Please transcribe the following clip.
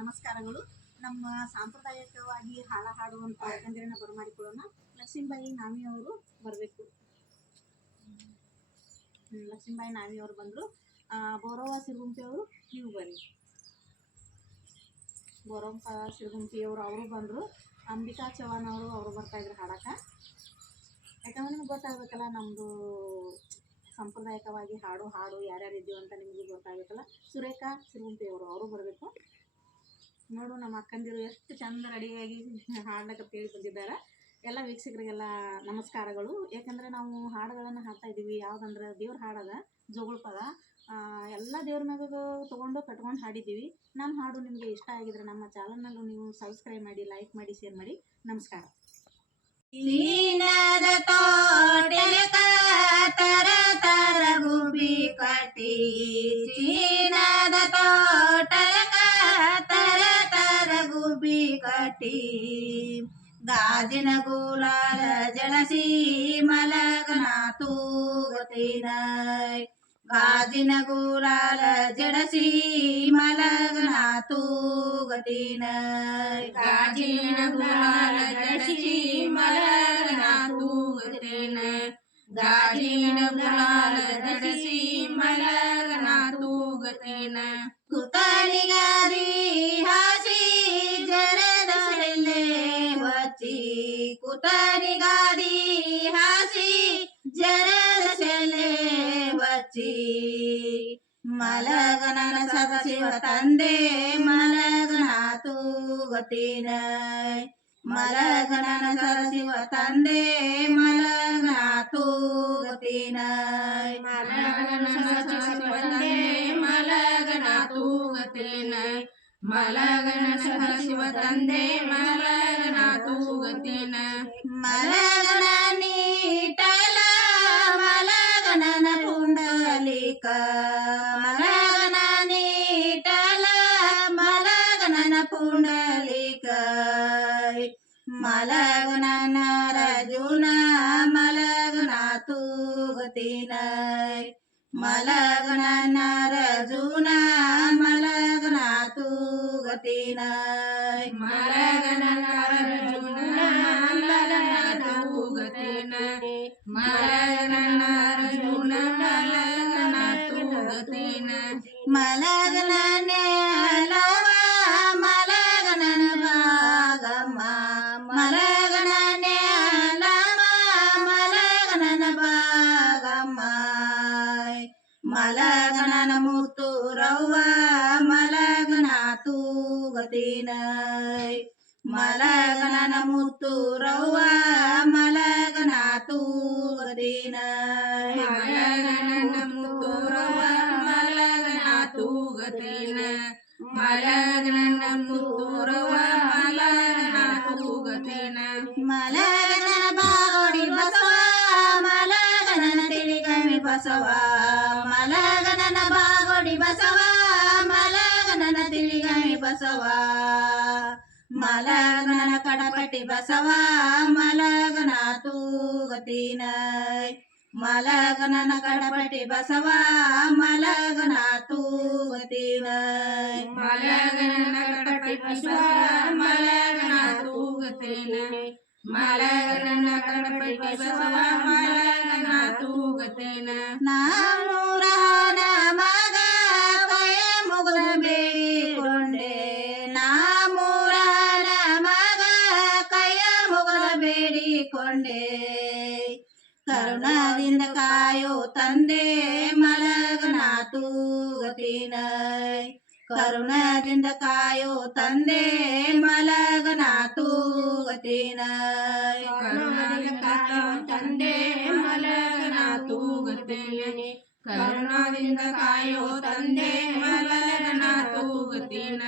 ನಮಸ್ಕಾರಗಳು. ನಮ್ಮ ಸಾಂಪ್ರದಾಯಿಕವಾಗಿ ಹಾಡುವಂಥ ಯಾಕಂದ್ರನ್ನ ಬರಮಾಡಿಕೊಳ್ಳೋಣ. ಲಕ್ಷ್ಮೀಬಾಯಿ ನಾಮಿ ಅವರು ಬರಬೇಕು. ಲಕ್ಷ್ಮೀಬಾಯಿ ನಾಮಿ ಅವರು ಬಂದರು. ಬೋರವ್ವ ಸಿರುಗುಂಪಿ ಅವರು ನೀವು ಬರ್ರಿ. ಬೋರವ್ವ ಸಿರುಗುಂಪಿ ಅವರು ಬಂದರು. ಅಂಬಿಕಾ ಚವ್ಹಾಣ್ ಅವರು ಬರ್ತಾಯಿದ್ರು ಹಾಡಕ್ಕೆ. ಯಾಕಂದ್ರೆ ನಿಮ್ಗೆ ಗೊತ್ತಾಗಬೇಕಲ್ಲ ನಮ್ಮದು ಸಾಂಪ್ರದಾಯಿಕವಾಗಿ ಹಾಡು ಯಾರ್ಯಾರು ಇದ್ದೀವಿ ಅಂತ ನಿಮಗೂ ಗೊತ್ತಾಗಬೇಕಲ್ಲ. ಸುರೇಖಾ ಸಿರುಗುಂಪಿ ಅವರು ಬರಬೇಕು. ನೋಡು ನಮ್ಮ ಅಕ್ಕಂದಿರು ಎಷ್ಟು ಚಂದ ರೆಡಿಯಾಗಿ ಹಾಡ್ಲಕ್ಕಂತೇಳಿ ಬಂದಿದ್ದಾರೆ. ಎಲ್ಲ ವೀಕ್ಷಕರಿಗೆಲ್ಲ ನಮಸ್ಕಾರಗಳು. ಯಾಕಂದರೆ ನಾವು ಹಾಡುಗಳನ್ನು ಹಾಡ್ತಾ ಇದ್ದೀವಿ. ಯಾವುದಂದ್ರೆ ದೇವ್ರ ಹಾಡದ ಜೋಗುಳ ಪದ ಎಲ್ಲ ದೇವ್ರ ಮ್ಯಾಗ ತೊಗೊಂಡು ಕಟ್ಕೊಂಡು ಹಾಡಿದ್ದೀವಿ. ನಮ್ಮ ಹಾಡು ನಿಮಗೆ ಇಷ್ಟ ಆಗಿದ್ರೆ ನಮ್ಮ ಚಾನಲ್ನಲ್ಲೂ ನೀವು ಸಬ್ಸ್ಕ್ರೈಬ್ ಮಾಡಿ, ಲೈಕ್ ಮಾಡಿ, ಶೇರ್ ಮಾಡಿ. ನಮಸ್ಕಾರ. ಚೀನದ ತೋಟಲಕ ತರ ತರ ಗುಬಿ ಕಟ್ಟಿ, ಚೀನದ ತೋಟಲಕ ತರ ತರ ಗುಬಿ ಕಟ್ಟಿ, ಗಾಜಿನ ಗುಲಾಲ ಜಳಸಿ ಮಲಗನ ತೂಗತಿನ, ಗಾಜಿನ ಗುಲಾಲ ಜಡಸಿ ಮಲಗನ ತೂಗತಿನ, ಗಾಜಿನ ಗುಲಾಲ ಜಡಸಿ ಮಲಗನ ತೂಗತಿನ, ಗಾಜಿನ ಗುಲಾಲ ಜಡಸಿ ಮಲಗನ ತೂಗತಿನ, ಕುತಲಿಗಾರಿ ಹಾಸಿ ಜರದ ಸೆಲೆ ವಚ್ಚಿ, ಕುತಲಿಗಾರಿ ಹಾಸಿ ಜರದ ಸೆಲೆ ವಚ್ಚಿ, ಮಲಗನ ಸದಶಿವ ತಂದೆ ಮಲಗನ ತೂಗತಿನ, ಮಲಗನ ಸದಶಿವ ತಂದೆ ಮಲಗನ ತೂಗತಿನ, ಮಲಗನ ಸದಶಿವ ತಂದೆ ಮಲಗನ ತೂಗತಿನ, ಮಲಗನ ಸದಶಿವ ತಂದೆ ಮಲಗನ ತೂಗತಿನ, ಮಲಗನ ನೀಟಲ ಮಲಗನನ ಪುಂಡಲಿಕ, ಮಲಗನ ನೀಟಲ ಮಲಗನನ ಪುಂಡಲಿಕ, ಮಲಗನ ರಜುನ ಮಲಗನ ತೂಗತಿನ, ಮಲಗನ ರಜುನ ಮಲಗನ ತೂಗತಿನ, ಮಲಗನ ರಜುನ ಮಲಗನ ತೂಗತಿನ, ಮಲಗನ ರಜುನ ಮಲಗನ ತೂಗತಿನ, ಮಲಗನ ನೇಲವ ಮಲಗನನ ಭಾಗಮ್ಮ, ಮಲಗನ ನೇಲವ ಮಲಗನನ ಭಾಗಮ್ಮ, ಮಲಗನನ ಮುತ್ತುರವ್ವ ಮಲಗನ ತೂಗತಿನ, ಮಲಗನನ ಮುತ್ತುರವ್ವ ಮಲಗನ ತೂಗತಿನ, ಮಲಗನ ಮುತ್ತುರವ್ವ ಮಲಗನ ತೂಗತಿನ, ಮಲಗನ ಮುತ್ತುರವ್ವ ಮಲಗನ ತೂಗತಿನ, ಮಲಗನ ಬಾಗೋಡಿ ಬಸವ ಮಲಗನನ ತಿಳಿಗಮಿ ಬಸವ, ಮಲಗನನ ಬಾಗೋಡಿ ಬಸವ ಮಲಗನನ ತಿಳಿಗಮಿ ಬಸವ, ಮಲಗನನ ಕಡಪಟ್ಟಿ ಬಸವ ಮಲಗನ ತೂಗತಿನ, ಮಲಗನನ ಕಡಪಟ್ಟಿ ಬಸವ ಮಲಗನ ತೂಗತಿನ, ಮಲಗನ ಕಡಪಟ್ಟಿ ಬಸವ ಮಲಗನ ತೂಗತಿನ, ಮಲಗನ ಕಡಪಟ್ಟಿ ಬಸವ ಮಲಗನ ತೂಗತಿನ, ನಾನೂರನ ಮಗ ಕಯ ಮುಗುದ ಬೇಡಿಕೊಂಡೆ, ನಾಮೂರನ ಮಗ ಕಯ ಮುಗುದ ಬೇಡಿಕೊಂಡೆ, ಕರುಣದಿಂದ ಕಾಯೋ ತಂದೆ ಮಲಗನ ತೂಗತಿನ, ಕರುಣದಿಂದ ಕಾಯೋ ತಂದೆ ಮಲಗನ ತೂಗತಿನ, ಕರುಣದಿಂದ ಕಾಯೋ ತಂದೆ ಮಲಗನ ತೂಗತಿನ, ಕರುಣದಿಂದ ಕಾಯೋ ತಂದೆ ಮಲಗನ ತೂಗತಿನ,